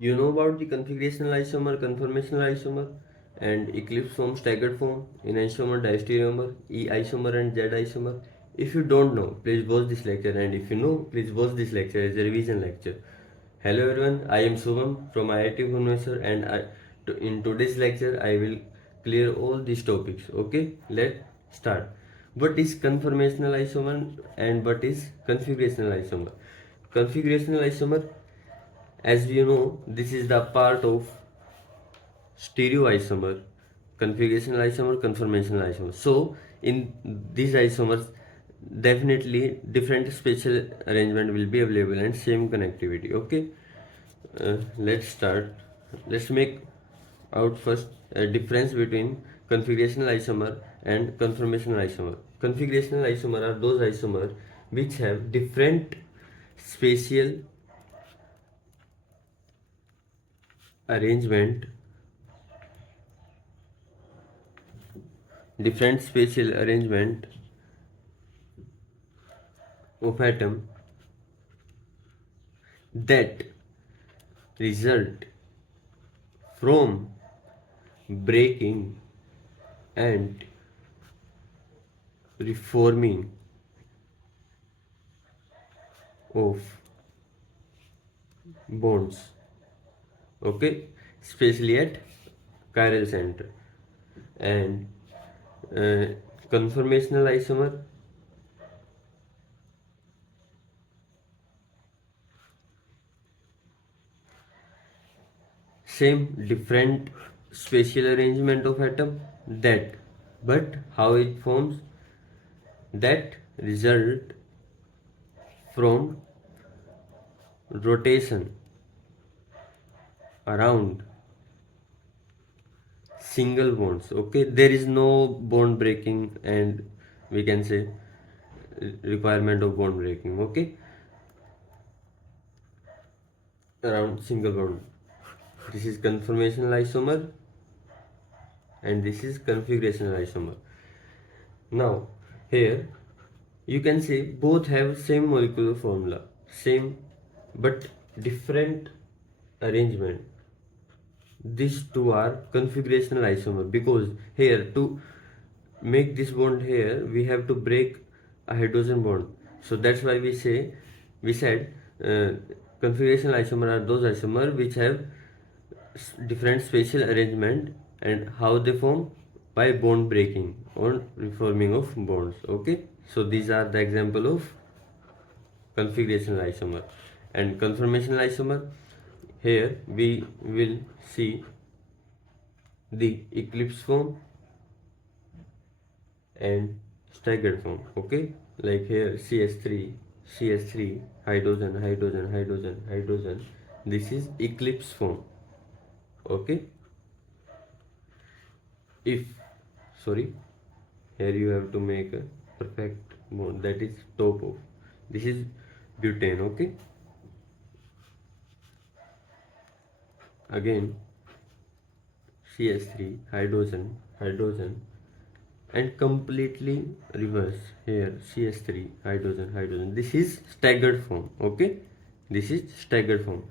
You know about the configurational isomer, conformational isomer, and eclipse form, staggered form, enantiomer, diastereomer, E isomer, and Z isomer. If you don't know, please watch this lecture, and if you know, please watch this lecture as a revision lecture. Hello everyone, I am Subham from IIT Bhubaneswar, and in today's lecture I will clear all these topics. Okay, let's start. What is conformational isomer and what is configurational isomer? Configurational isomer, as you know, this is the part of stereoisomer, configurational isomer, conformational isomer. So in these isomers, definitely different spatial arrangement will be available and same connectivity. Okay, let's start. Let's make out first a difference between configurational isomer and conformational isomer. Configurational isomer are those isomers which have different spatial arrangement, different spatial arrangement of atom that result from breaking and reforming of bonds. Okay, especially at chiral center. And uh, conformational isomer, same different spatial arrangement of atom, that but how it forms, that result from rotation around single bonds. Okay, there is no bond breaking, and we can say requirement of bond breaking. Okay, around single bond. This is conformational isomer and this is configurational isomer. Now here you can see both have same molecular formula, same but different arrangement. These two are configurational isomer because here to make this bond here we have to break a hydrogen bond. So that's why we said configurational isomer are those isomer which have different spatial arrangement, and how they form by bond breaking or reforming of bonds. Okay, so these are the example of configurational isomer and conformational isomer. Here we will see the eclipse form and staggered form. Okay, like here cs3 hydrogen hydrogen hydrogen hydrogen, this is eclipse form. Okay, if sorry, here you have to make a perfect bond, that is top of, this is butane. Okay, again cs3 hydrogen hydrogen, and completely reverse here cs3 hydrogen hydrogen, this is staggered form. Okay, this is staggered form.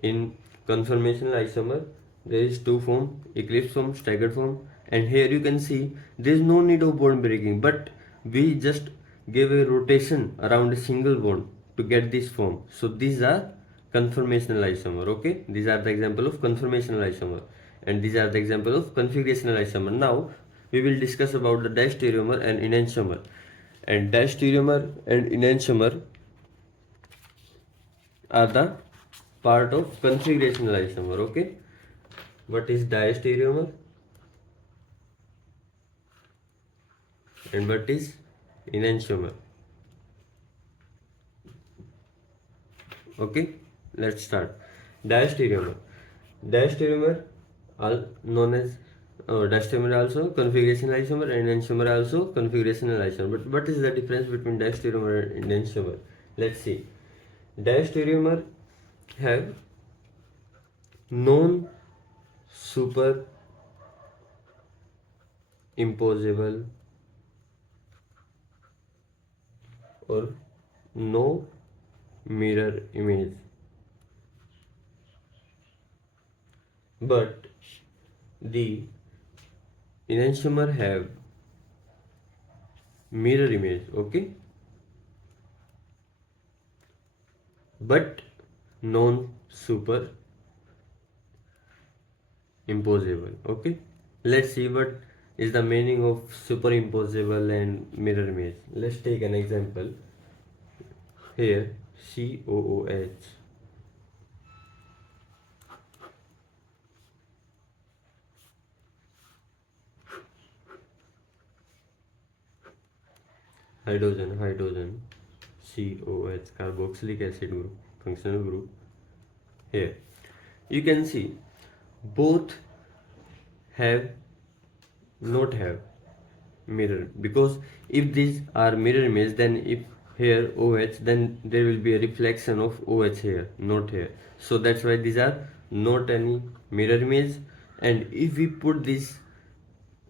In conformational isomer there is two form, eclipse form, staggered form, and here you can see there is no need of bond breaking, but we just gave a rotation around a single bond to get this form. So these are conformational isomer. Okay, these are the example of conformational isomer and these are the example of configurational isomer. Now we will discuss about the diastereomer and enantiomer. And diastereomer and enantiomer are the part of configurational isomer. Okay, what is diastereomer and what is enantiomer? Okay, let's start. Diastereomer, diastereomer all known as diastereomer also configurational isomer and enantiomer also configurational isomer. But what is the difference between diastereomer and enantiomer? Let's see. Diastereomer have non super imposable or no mirror image but the enantiomer have mirror image, okay, but non superimposable. Okay, let's see what is the meaning of superimposable and mirror image. Let's take an example here. COOH, hydrogen, COH, carboxylic acid group, functional group. Here you can see both have not have mirror, because if these are mirror image, then if here OH, then there will be a reflection of OH here, not here. So that's why these are not any mirror image. And if we put this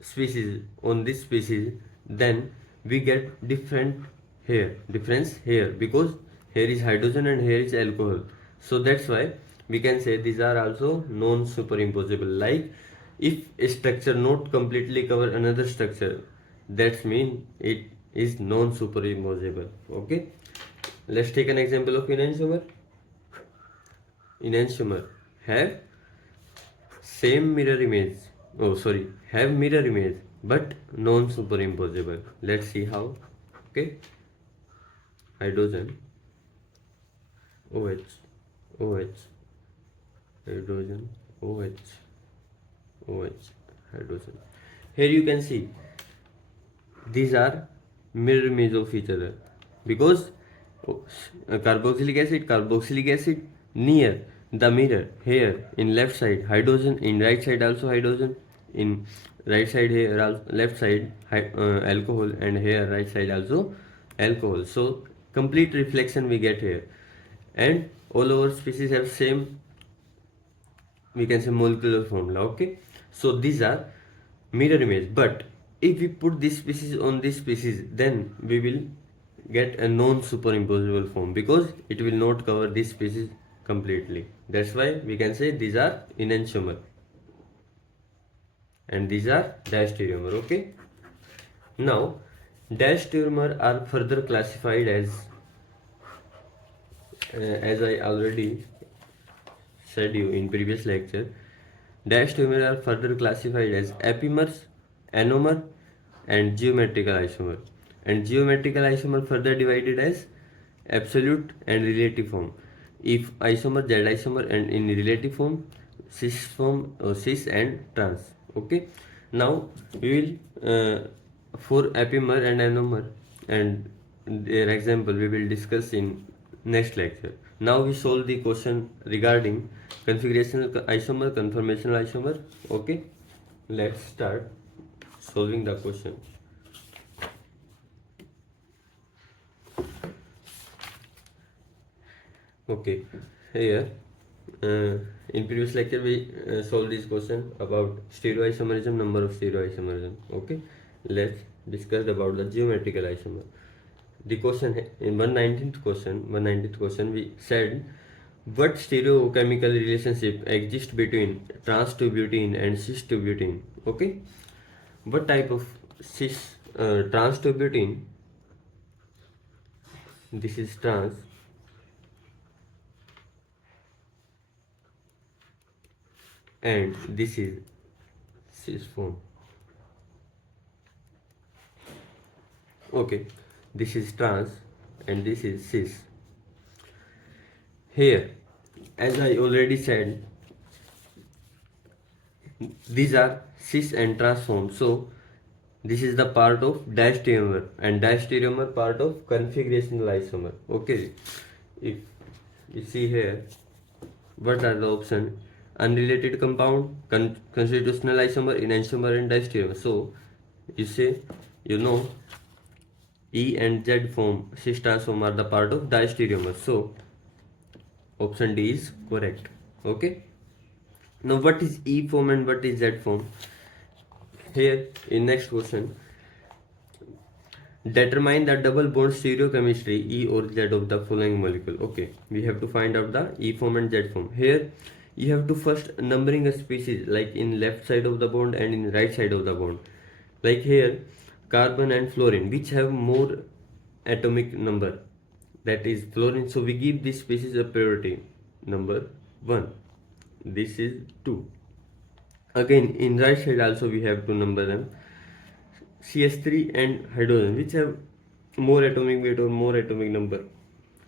species on this species, then we get difference here, because here is hydrogen and here is alcohol. So that's why we can say these are also non superimposable. Like if a structure not completely cover another structure, that means it is non superimposable. Okay, let's take an example of enantiomer. Enantiomer have same mirror image, have mirror image but non superimposable. Let's see how. Okay, hydrogen, OH, OH, hydrogen, OH, OH, hydrogen. Here you can see these are mirror image of each other, because carboxylic acid near the mirror here in left side, hydrogen in right side, also hydrogen in right side, here left side alcohol, and here right side also alcohol. So complete reflection we get here, and all our species have same, we can say, molecular formula. Okay, so these are mirror image, but if we put this species on this species, then we will get a non superimposable form, because it will not cover this species completely. That's why we can say these are enantiomer and these are diastereomer. Okay, now diastereomer are further classified as I already said you in previous lecture. Diastereomer are further classified as epimers, anomer, and geometrical isomer. And geometrical isomer further divided as absolute and relative form. If isomer, Z isomer, and in relative form, cis and trans. Okay. Now we will for epimer and anomer and their example we will discuss in next lecture. Now we solve the question regarding configurational isomer, conformational isomer. Okay, let's start solving the question. Okay, here in previous lecture we solved this question about stereoisomerism, number of stereoisomerism. Okay, let's discuss about the geometrical isomer. The question in 119th question we said, what stereochemical relationship exists between trans to butene and cis to butene? Okay, what type of trans to butene? This is trans, and this is cis form. Okay, this is trans and this is cis. Here, as I already said, these are cis and trans forms. So this is the part of diastereomer, and diastereomer part of configurational isomer. Okay, if you see here, what are the options? Unrelated compound, constitutional isomer, enantiomer, and diastereomer. So you say, you know, E and Z form, cis trans form are the part of diastereomer. So option D is correct. Okay. Now what is E form and what is Z form? Here in next question, determine the double bond stereochemistry E or Z of the following molecule. Okay, we have to find out the E form and Z form. Here you have to first numbering a species, like in left side of the bond and in right side of the bond. Like here, carbon and fluorine, which have more atomic number, that is fluorine, so we give this species a priority number 1. This is 2. Again in right side also we have to number them, cs3 and hydrogen, which have more atomic weight or more atomic number,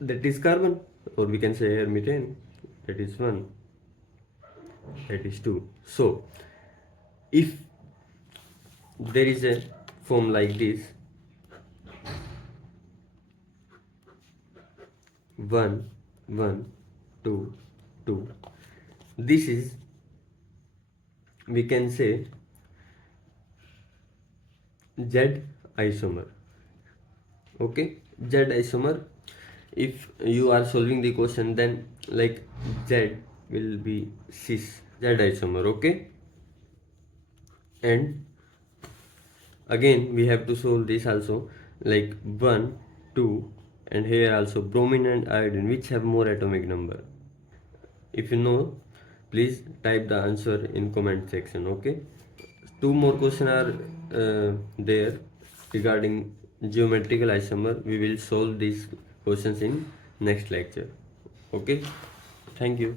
that is carbon, or we can say here methane, that is 1, that is 2. So if there is a form like this, 1 1 2 2, this is, we can say, Z isomer. Okay, Z isomer. If you are solving the question, then like Z will be cis, Z isomer. Okay, and again we have to solve this also, like 1 2, and here also bromine and iodine, which have more atomic number. If you know, please type the answer in comment section. Okay, two more questions are there regarding geometrical isomer. We will solve these questions in next lecture. Okay, thank you.